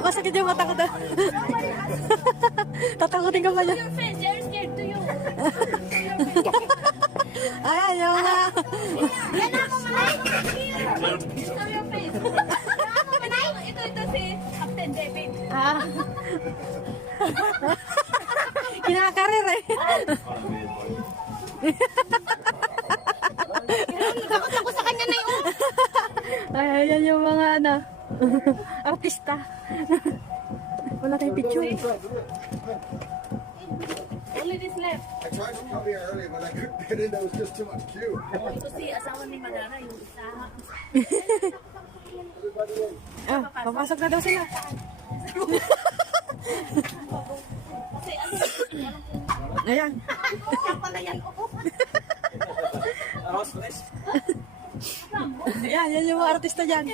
Masakit yung mata ko doon. Tatakutin ka pa niya. Your face, they're scared to you. Ay, ayaw nga. Yan ako, Manay. Show your face. Ito si Captain David. Ah. Kinakarir eh. Takot ako sa kanya na yun. Ay, ayan yung mga artista. Wala tayong picture. Only this left. I tried to come here early, but I couldn't get in. There was just too much queue. Ito si asawa ni Madara, yung isa. Ah, papasok na daw sila. Kasi ano, Ayan. pala yan. Ayan, yan yung mga artista dyan.